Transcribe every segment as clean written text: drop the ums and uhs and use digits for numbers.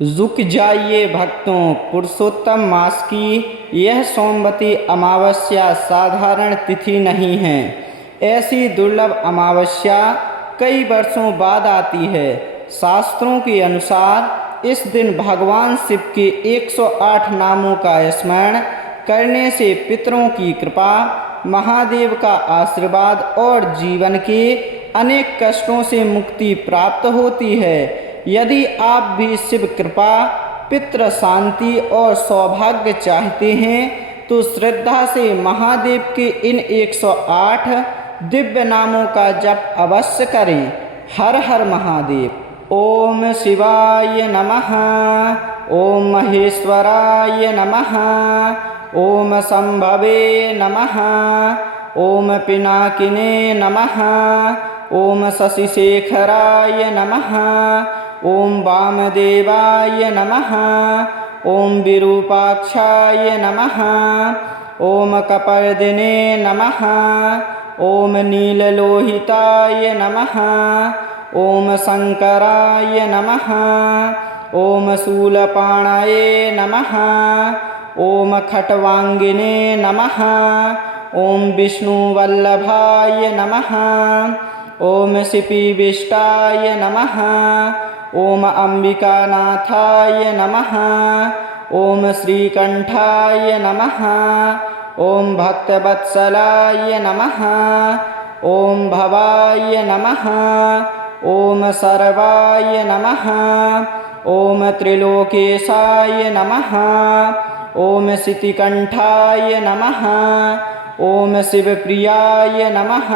रुक जाइए भक्तों, पुरुषोत्तम मास की यह सोमवती अमावस्या साधारण तिथि नहीं है। ऐसी दुर्लभ अमावस्या कई वर्षों बाद आती है। शास्त्रों के अनुसार इस दिन भगवान शिव के 108 नामों का स्मरण करने से पितरों की कृपा, महादेव का आशीर्वाद और जीवन के अनेक कष्टों से मुक्ति प्राप्त होती है। यदि आप भी शिव कृपा, पितृ शांति और सौभाग्य चाहते हैं तो श्रद्धा से महादेव के इन 108 दिव्य नामों का जप अवश्य करें। हर हर महादेव। ओम शिवाय नमः। ओम महेश्वराय नमः। ओम संभवे नमः। ओम पिनाकिने नमः। ओम शशिशेखराय नमः। ओम वामदेवाय नमः। ओम विरूपाक्षाय नमः। ओम कपर्दिने नमः। ओम नीललोहिताय नमः। ओम शंकराय नमः। ओम शूलपाणये नमः। ओम खट्वांगिने नमः। ओम विष्णुवल्लभाय नमः। ओम शिपिविष्टाय नमः। ओम अंबिकानाथाय नमः। ओम श्रीकंठाय नमः। ओम भक्तवत्सलाय नमः। ओम भवाय नमः। ओम सर्वाय नमः। ओम त्रिलोकेशाय नमः। ओम शितिकंठाय नमः। ओम शिवप्रियाय नमः।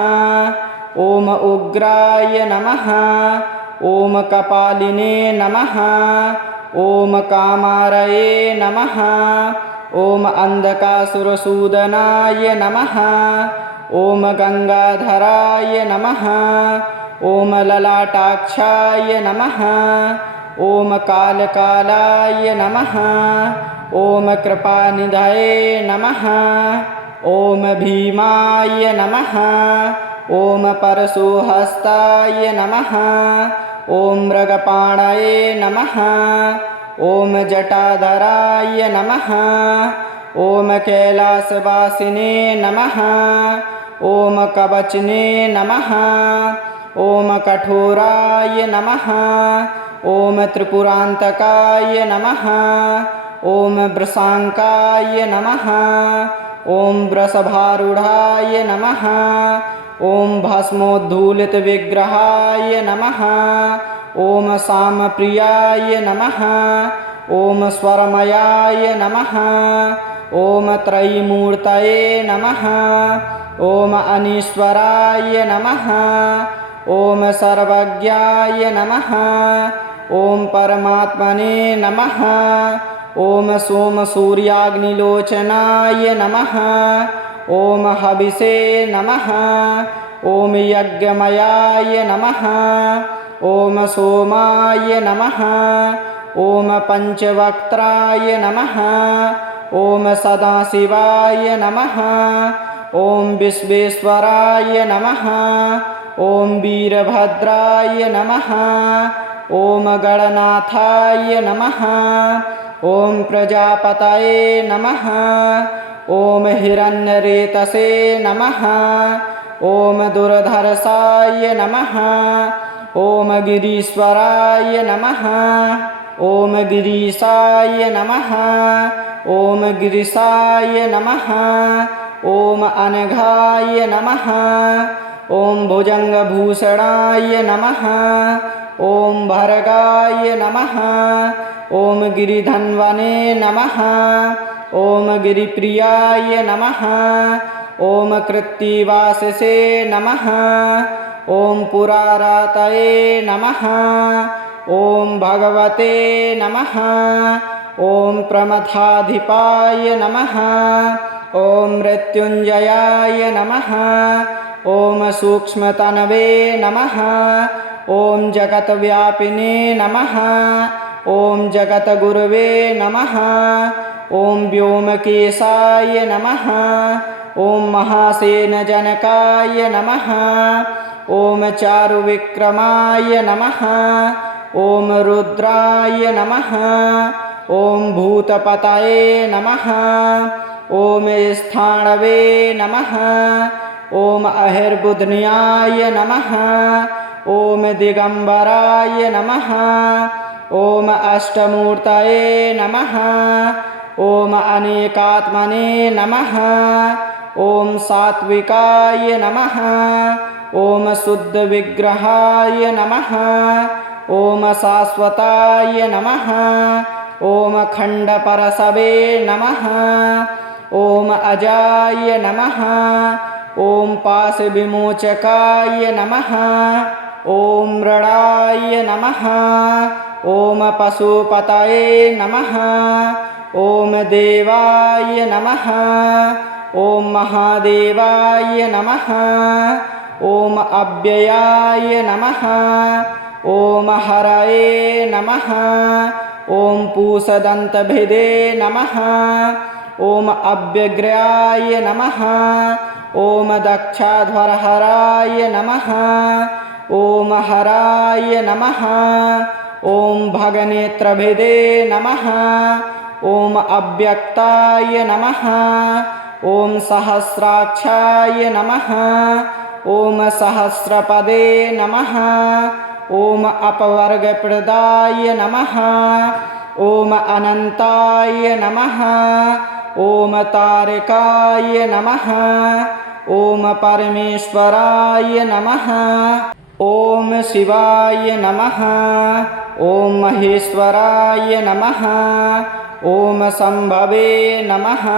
ओम उग्राय नमः। ओम कपालिने नमः। ओम कामारये नमः। ओम अंधकासुरसूदनाय नमः। ओम गंगाधराय नमः। ओम ललाटाक्षाय नमः। ओम कालकालाय नमः। ओम कृपानिधये नमः। ओम भीमाय नमः। ओम परशुहस्ताय नमः। ओम मृगपाणये नमः। ओम जटाधराय नमः। ओम कैलासवासिने नमः। ओम कवचने नमः। ओम कठोराय नमः। ओम त्रिपुरांतकाय नमः। ओम वृषांकाय नमः। ओम वृषभारूढ़ाय नमः। ओम भस्मोद्धूलित विग्रहाय नमः। ओम सामप्रियाय नमः। ओम स्वरमयाय नमः। ओम त्रयीमूर्तये नमः। ओम अनीश्वराय नमः। ओम सर्वज्ञाय नमः। ओम परमात्मने नमः। ओम सोम सूर्याग्निलोचनाय नमः। ओम हविषे नमः। ओम यज्ञमयाय नमः। ओम सोमाय नमः। ओम पंचवक्त्राय नमः। ओम सदाशिवाय नमः। ओम विश्वेश्वराय नमः। ओम वीरभद्राय नमः। ओम गणनाथाय नमः। ओम प्रजापतये नमः। ओम हिरण्यरेतसे नमः। ओम दुर्धर्षाय नमः। ओम गिरीश्वराय नमः। ओम गिरीशाय नमः। ओम गिरिशाय नमः। ओम अनघाय नमः। ओम भुजंगभूषणाय नमः। ओम भर्गाय नमः। ओम गिरिधन्वने नमः। ओम गिरिप्रियाय नमः। ओम कृत्तिवाससे नमः। ओम पुरारातये नमः। ओम भगवते नमः। ओम प्रमथाधिपाय नमः। ओम मृत्युंजयाय नमः। ओम सूक्ष्मतनवे नमः। ओम जगतव्यापिने नमः। ओम जगतगुरवे नमः। ओम व्योमकेशाय नमः। ओम महासेनजनकाय नमः। ओम चारुविक्रमाय नमः। ॐ रुद्राय नमः ॐ भूतपतये नमः ॐ स्थाणवे नमः ॐ अहिर्बुध्न्याय नमः ॐ दिगम्बराय नमः ॐ अष्टमूर्तये नमः ॐ अनेकात्मने नमः ॐ सात्विकाय नमः ॐ शुद्धविग्रहाय नमः ॐ शाश्वताय नमः ॐ खण्डपरशवे नमः ॐ अजाय नमः ॐ पाशविमोचकाय नमः ॐ मृडाय नमः ॐ पशुपतये नमः ॐ देवाय नमः ॐ महादेवाय नमः ॐ अव्ययाय नमः ॐ हरये नमः ॐ पूषदन्तभिदे नमः ॐ अव्यग्र्याय नमः ॐ दक्षाध्वरहराय नमः ॐ हराय नमः ॐ भगनेत्रभिदे नमः ॐ अव्यक्ताय नमः ॐ सहस्राक्षाय नमः ॐ सहस्रपदे नमः ॐ अपवर्गप्रदाय नमः ॐ अनन्ताय नमः ॐ तारकाय नमः ॐ परमेश्वराय नमः ॐ शिवाय नमः ॐ महेश्वराय नमः ॐ शम्भवे नमः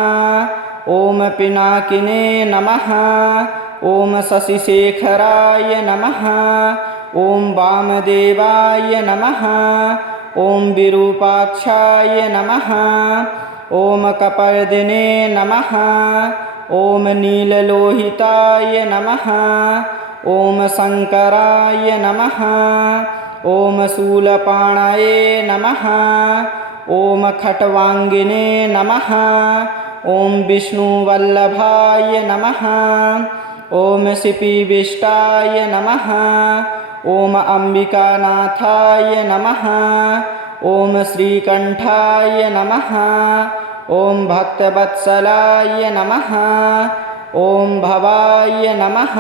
ॐ पिनाकिने नमः ॐ शशिशेखराय नमः ॐ वामदेवाय नमः ॐ विरूपाक्षाय नमः ॐ कपर्दिने नमः ॐ नीललोहिताय नमः ॐ शङ्कराय नमः ॐ शूलपाणये नमः ॐ खट्वाङ्गिने नमः ॐ विष्णुवल्लभाय नमः ॐ शिपिविष्टाय नमः ॐ अम्बिकानाथाय नमः ॐ श्रीकण्ठाय नमः ॐ भक्तवत्सलाय नमः ॐ भवाय नमः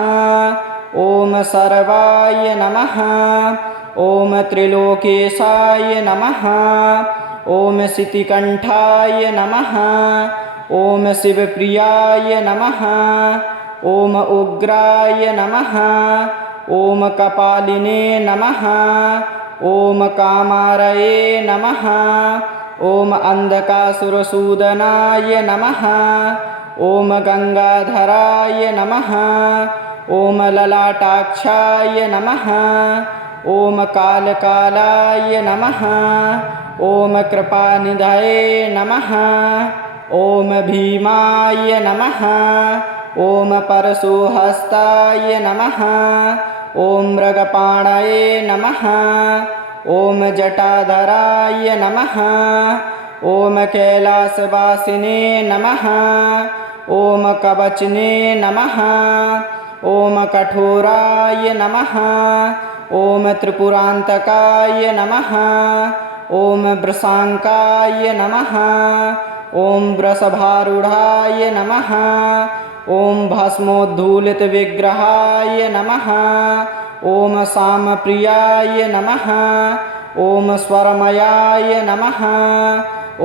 ॐ सर्वाय नमः ॐ त्रिलोकेशाय नमः ॐ शितिकण्ठाय नमः ॐ शिवप्रियाय नमः ॐ उग्राय नमः ॐ कपालिने नमः ॐ कामारये नमः ॐ अन्धकासुरसूदनाय नमः ॐ गङ्गाधराय नमः ॐ ललाटाक्षाय नमः ॐ कालकालाय नमः ॐ कृपानिधये नमः ॐ भीमाय नमः ॐ परशुहस्ताय नमः ॐ मृगपाणये नमः ॐ जटाधराय नमः ॐ कैलासवासिने नमः ॐ कवचने नमः ॐ कठोराय नमः ॐ त्रिपुरान्तकाय नमः ॐ वृषाङ्काय नमः ॐ वृषभारूढाय नमः ॐ भस्मोद्धूलितविग्रहाय नमः ॐ सामप्रियाय नमः ॐ स्वरमयाय नमः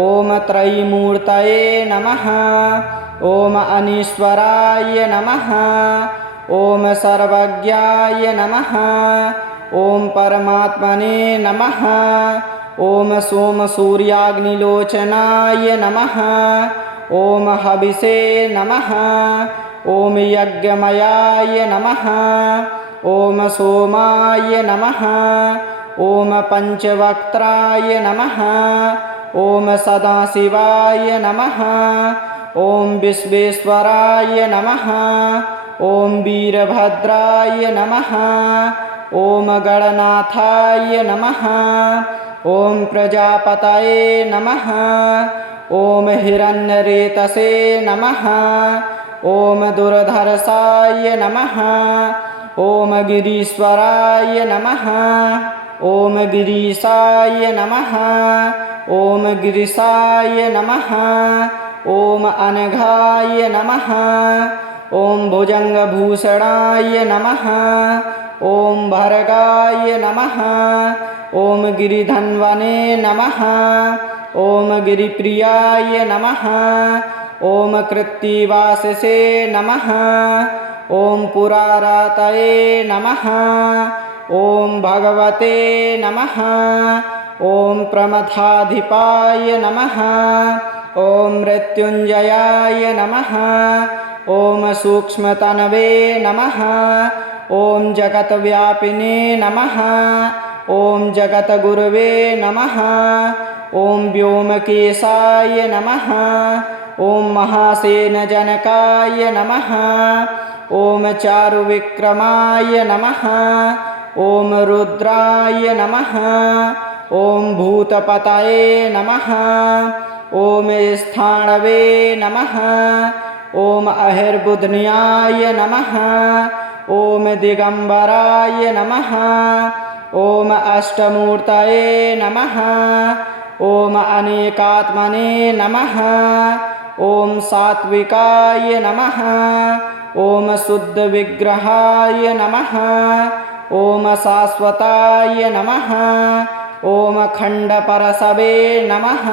ॐ त्रयीमूर्तये नमः ॐ अनीश्वराय नमः ॐ सर्वज्ञाय नमः ॐ परमात्मने नमः ॐ सोमसूर्याग्निलोचनाय नमः ॐ हविषे नमः ॐ यज्ञमयाय नमः ॐ सोमाय नमः ॐ पञ्चवक्त्राय नमः ॐ सदाशिवाय नमः ॐ विश्वेश्वराय नमः ॐ वीरभद्राय नमः ॐ गणनाथाय नमः ॐ प्रजापतये नमः ॐ हिरण्यरेतसे नमः ॐ दुर्धर्षाय नमः ॐ गिरीश्वराय नमः ॐ गिरीशाय नमः ॐ गिरिशाय नमः ॐ अनघाय नमः ॐ भुजङ्गभूषणाय नमः ॐ भर्गाय नमः ॐ गिरिधन्वने नमः ॐ गिरिप्रियाय नमः ॐ कृत्तिवाससे नमः ॐ पुरारातये नमः ॐ भगवते नमः ॐ प्रमथाधिपाय नमः ॐ मृत्युञ्जयाय नमः ॐ सूक्ष्मतनवे नमः ॐ जगत्व्यापिने नमः ॐ जगद्गुरवे नमः ॐ व्योमकेशाय नमः ॐ महासेनजनकाय नमः ॐ चारुविक्रमाय नमः ॐ रुद्राय नमः ॐ भूतपतये नमः ॐ स्थाणवे नमः ॐ अहिर्बुध्न्याय नमः ॐ दिगम्बराय नमः ॐ अष्टमूर्तये नमः ॐ अनेकात्मने नमः ॐ सात्विकाय नमः ॐ शुद्धविग्रहाय नमः ॐ शाश्वताय नमः ॐ खण्डपरशवे नमः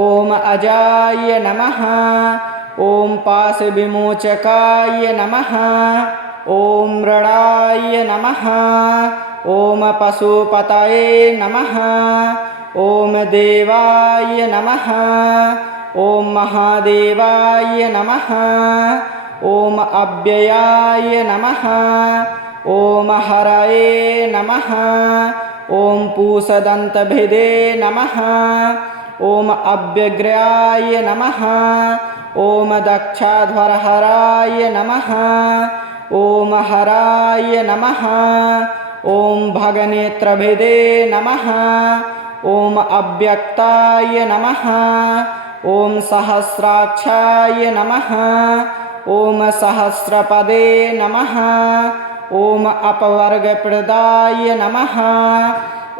ॐ अजाय नमः ॐ पाशविमोचकाय नमः ॐ मृडाय नमः ॐ पशुपतये नमः ॐ देवाय नमः ॐ महादेवाय नमः ॐ अव्ययाय नमः ॐ हरये नमः ॐ पूषदन्तभिदे नमः ॐ अव्यग्र्याय नमः ॐ दक्षाध्वरहराय नमः ॐ हराय नमः ॐ भगनेत्रभिदे नमः ॐ अव्यक्ताय नमः ॐ सहस्राक्षाय नमः ॐ सहस्रपदे नमः ॐ अपवर्गप्रदाय नमः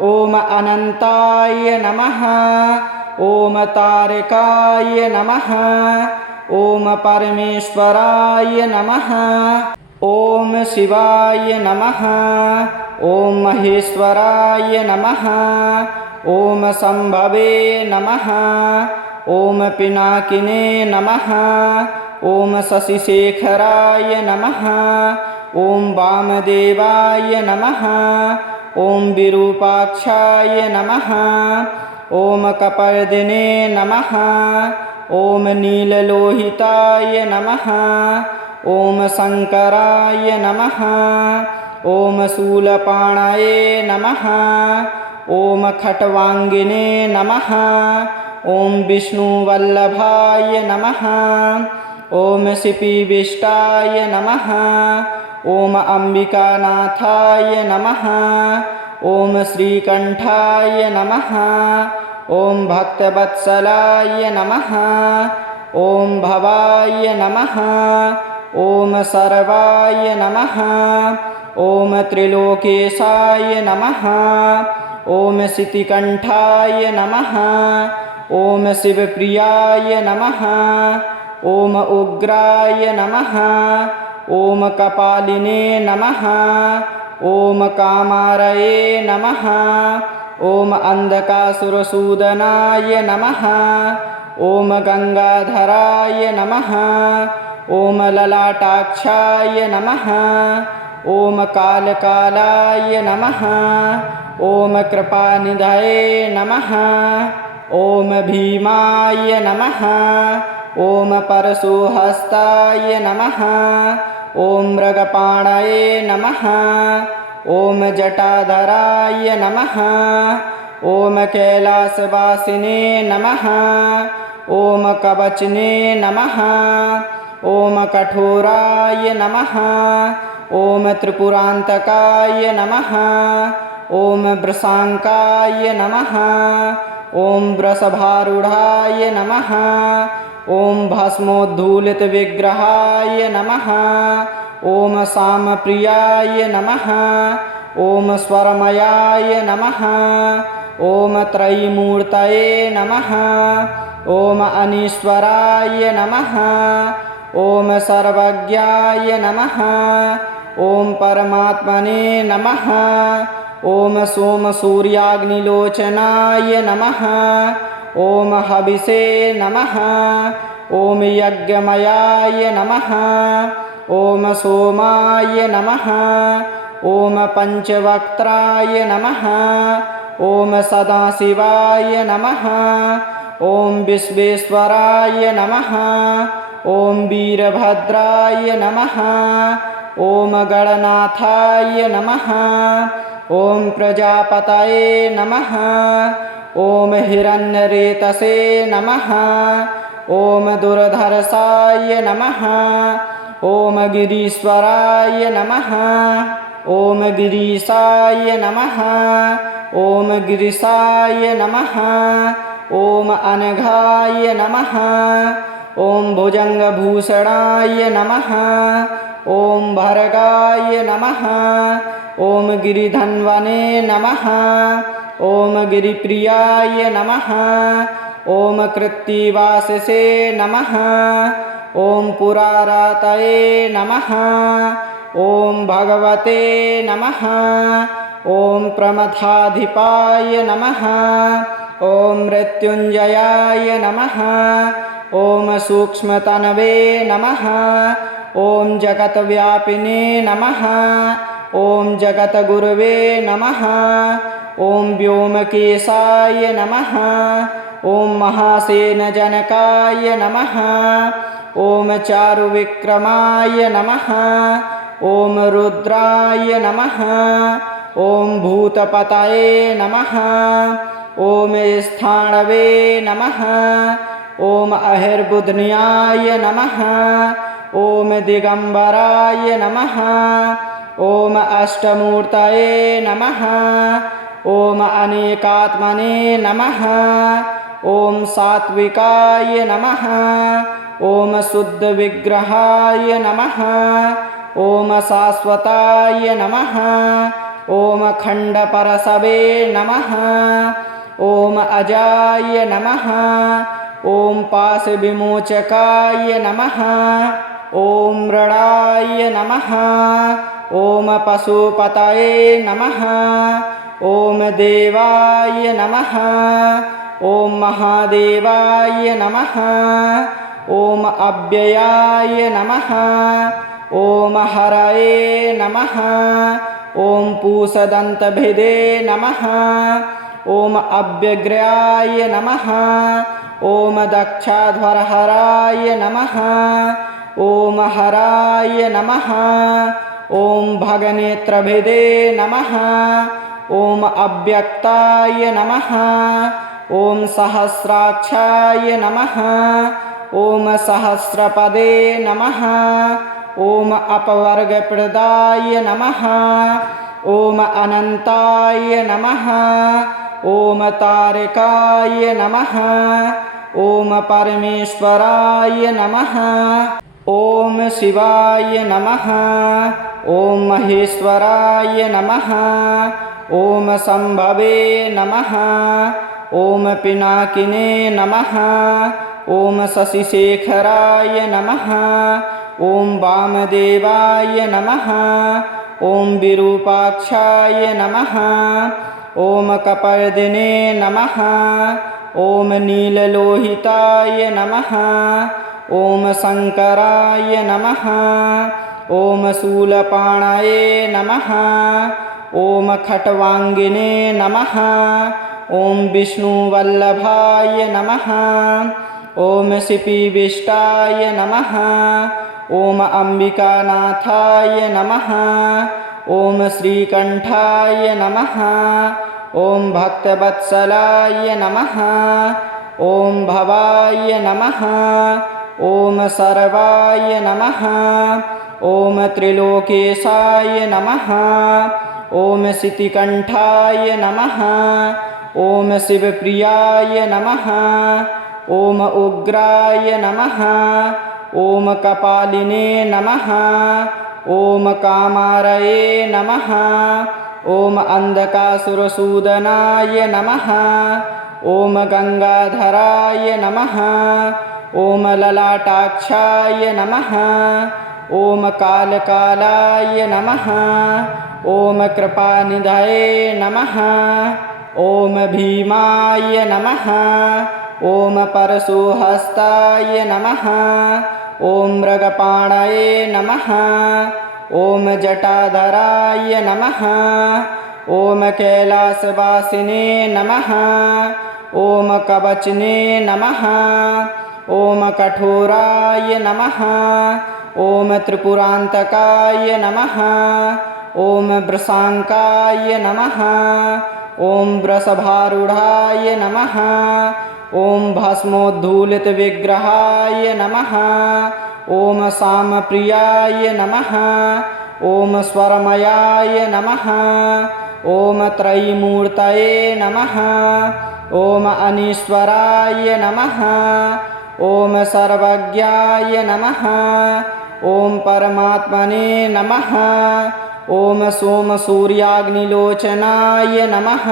ॐ अनन्ताय नमः ॐ तारकाय नमः ॐ परमेश्वराय नमः ॐ शिवाय नमः ॐ महेश्वराय नमः ॐ शम्भवे नमः ॐ पिनाकिने नमः ॐ शशिशेखराय नमः ॐ वामदेवाय नमः ॐ विरूपाक्षाय नमः ॐ कपर्दिने नमः ॐ नीललोहिताय नमः ॐ शङ्कराय नमः ॐ शूलपाणये नमः ॐ खट्वाङ्गिने नमः ॐ विष्णुवल्लभाय नमः ॐ शिपिविष्टाय नमः ॐ अम्बिकानाथाय नमः ॐ श्रीकण्ठाय नमः ॐ भक्तवत्सलाय नमः ॐ भवाय नमः ॐ सर्वाय नमः ॐ त्रिलोकेशाय नमः ॐ शितिकण्ठाय नमः ॐ शिवप्रियाय नमः ॐ उग्राय नमः ॐ कपालिने नमः ॐ कामारये नमः ॐ अन्धकासुरसूदनाय नमः ॐ गङ्गाधराय नमः ॐ ललाटाक्षाय नमः ॐ कालकालाय नमः ॐ कृपानिधये नमः ॐ भीमाय नमः ॐ परशुहस्ताय नमः ॐ मृगपाणये नमः ॐ जटाधराय नमः ॐ कैलासवासिने नमः ॐ कवचने नमः ॐ कठोराय नमः ॐ त्रिपुरान्तकाय नमः ॐ वृषाङ्काय नमः ॐ वृषभारूढाय नमः ॐ भस्मोद्धूलितविग्रहाय नमः ॐ सामप्रियाय नमः ॐ स्वरमयाय नमः। ॐ त्रयीमूर्तये नमः। ॐ अनीश्वराय नमः। ॐ सर्वज्ञाय नमः। ॐ परमात्मने नमः। ॐ सोमसूर्याग्निलोचनाय नमः। ॐ हविषे नमः। ॐ यज्ञमयाय नमः। ॐ सोमाय नमः। ॐ पञ्चवक्त्राय नमः। ॐ सदाशिवाय नमः। ॐ विश्वेश्वराय नमः। ॐ वीरभद्राय नमः। ॐ गणनाथाय नमः। ॐ प्रजापतये नमः। ॐ हिरण्यरेतसे नमः। ॐ दुर्धर्षाय नमः। ॐ गिरीश्वराय नमः। ॐ गिरीशाय नमः। ॐ गिरिशाय नमः। ॐ अनघाय नमः। ॐ भुजङ्गभूषणाय नमः। ॐ भर्गाय नमः। ॐ गिरिधन्वने नमः। ॐ गिरिप्रियाय नमः। ॐ कृत्तिवाससे नमः। ॐ पुरारातये नमः। ॐ भगवते नमः। ॐ प्रमथाधिपाय नमः। ॐ मृत्युञ्जयाय नमः। ॐ सूक्ष्मतनवे नमः। ॐ जगत्व्यापिने नमः। ॐ जगद्गुरवे नमः। ॐ व्योमकेशाय नमः। ॐ महासेनजनकाय नमः। ॐ चारुविक्रमाय नमः। ॐ रुद्राय नमः। ॐ भूतपतये नमः। ॐ स्थाणवे नमः। ॐ अहिर्बुध्न्याय नमः। ॐ दिगम्बराय नमः। ॐ अष्टमूर्तये नमः। ॐ अनेकात्मने नमः। ॐ सात्विकाय नमः। ॐ शुद्धविग्रहाय नमः। ॐ शाश्वताय नमः। ॐ खण्डपरशवे नमः। ॐ अजाय नमः। ॐ पाशविमोचकाय नमः। ॐ मृडाय नमः। ॐ पशुपतये नमः। ॐ देवाय नमः। ॐ महादेवाय नमः। ॐ अव्ययाय नमः। ॐ हरये नमः। ॐ पूषदन्तभिदे नमः। ॐ अव्यग्र्याय नमः। ॐ दक्षाध्वरहराय नमः। ॐ हराय नमः। ॐ भगनेत्रभिदे नमः। ॐ अव्यक्ताय नमः। ॐ सहस्राक्षाय नमः। ॐ सहस्रपदे नमः। ॐ अपवर्गप्रदाय नमः। ॐ अनन्ताय नमः। ॐ तारकाय नमः। ॐ परमेश्वराय नमः। ॐ शिवाय नमः। ॐ महेश्वराय नमः। ॐ शम्भवे नमः। ॐ पिनाकिने नमः। ॐ शशिशेखराय नमः। ॐ वामदेवाय नमः। ॐ विरूपाक्षाय नमः। ॐ कपर्दिने नमः। ॐ नीललोहिताय नमः। ॐ शङ्कराय नमः। ॐ शूलपाणये नमः। ॐ खट्वाङ्गिने नमः। ॐ विष्णुवल्लभाय नमः। ॐ शिपिविष्टाय नमः। ॐ अम्बिकानाथाय नमः। ॐ श्रीकण्ठाय नमः। ॐ भक्तवत्सलाय नमः। ॐ भवाय नमः। ॐ सर्वाय नमः। ॐ त्रिलोकेशाय नमः। ॐ शितिकण्ठाय नमः। ॐ शिवप्रियाय नमः। ॐ उग्राय नमः। ॐ कपालिने नमः। ॐ कामारये नमः। ॐ अन्धकासुरसूदनाय नमः ॐ गङ्गाधराय नमः ॐ ललाटाक्षाय नमः ॐ कालकालाय नमः ॐ कृपानिधये नमः ॐ भीमाय नमः ॐ परशुहस्ताय नमः ॐ मृगपाणये नमः ॐ जटाधराय नमः ॐ कैलासवासिने नमः ॐ कवचने नमः ॐ कठोराय नमः ॐ त्रिपुरान्तकाय नमः ॐ वृषाङ्काय नमः ॐ वृषभारूढाय नमः ॐ भस्मोद्धूलितविग्रहाय नमः ॐ सामप्रियाय नमः ॐ स्वरमयाय नमः ॐ त्रयीमूर्तये नमः ॐ अनीश्वराय नमः ॐ सर्वज्ञाय नमः ॐ परमात्मने नमः ॐ सोमसूर्याग्निलोचनाय नमः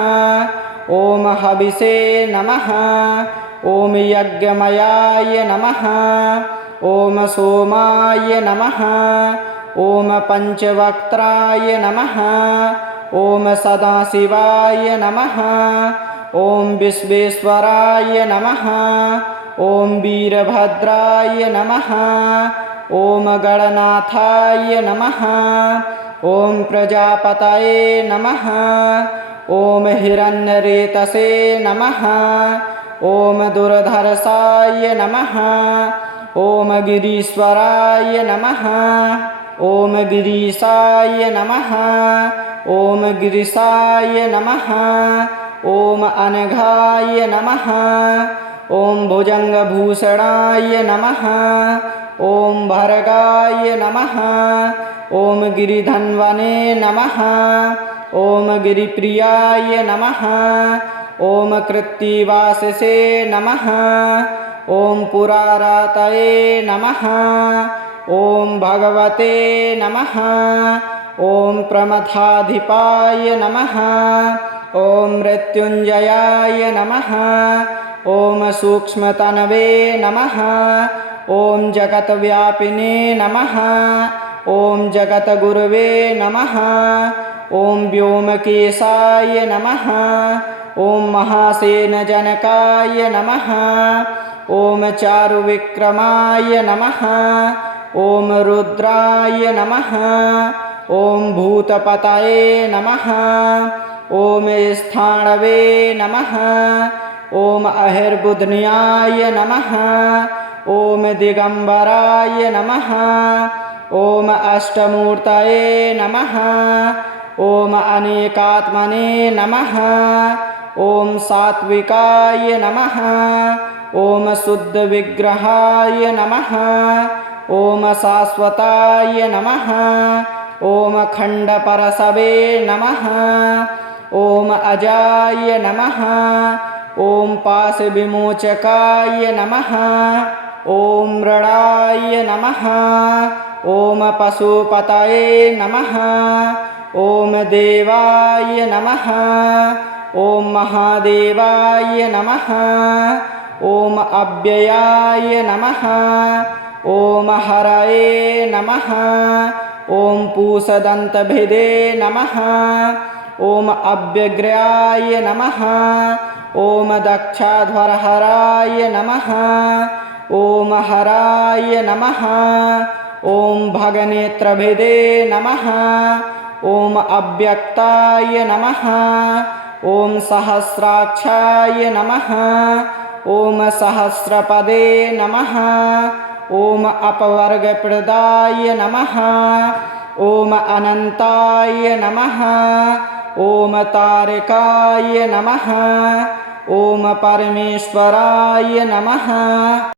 ॐ हविषे नमः ॐ यज्ञमयाय नमः ॐ सोमाय नमः ॐ पञ्चवक्त्राय नमः ॐ सदाशिवाय नमः ॐ विश्वेश्वराय नमः ॐ वीरभद्राय नमः ॐ गणनाथाय नमः ॐ प्रजापतये नमः ॐ हिरण्यरेतसे नमः ॐ दुर्धर्षाय नमः ॐ गिरीश्वराय नमः ॐ गिरीशाय नमः ॐ गिरिशाय नमः ॐ अनघाय नमः ॐ भुजङ्गभूषणाय नमः ॐ भर्गाय नमः ॐ गिरिधन्वने नमः ॐ गिरिप्रियाय नमः ॐ कृत्तिवाससे नमः ॐ पुरारातये नमः ॐ भगवते नमः ॐ प्रमथाधिपाय नमः ॐ मृत्युञ्जयाय नमः ॐ सूक्ष्मतनवे नमः ॐ जगत्व्यापिने नमः ॐ जगद्गुरवे नमः ॐ व्योमकेशाय नमः ॐ महासेनजनकाय नमः ॐ चारुविक्रमाय नमः ॐ रुद्राय नमः ॐ भूतपतये नमः ॐ स्थाणवे नमः ॐ अहिर्बुध्न्याय नमः ॐ दिगम्बराय नमः ॐ अष्टमूर्तये नमः ॐ अनेकात्मने नमः ॐ सात्विकाय नमः ॐ शुद्धविग्रहाय नमः ॐ शाश्वताय नमः ॐ खण्डपरशवे नमः ॐ अजाय नमः ॐ पाशविमोचकाय नमः ॐ मृडाय नमः ॐ पशुपतये नमः ॐ देवाय नमः ॐ महादेवाय नमः ॐ अव्ययाय नमः ॐ हरये नमः ॐ पूषदन्तभिदे नमः ॐ अव्यग्र्याय नमः ॐ दक्षाध्वरहराय नमः ॐ हराय नमः ॐ भगनेत्रभिदे नमः ॐ अव्यक्ताय नमः ॐ सहस्राक्षाय नमः ॐ सहस्रपदे नमः ॐ अपवर्गप्रदाय नमः ॐ अनन्ताय नमः ॐ तारकाय नमः ॐ परमेश्वराय नमः।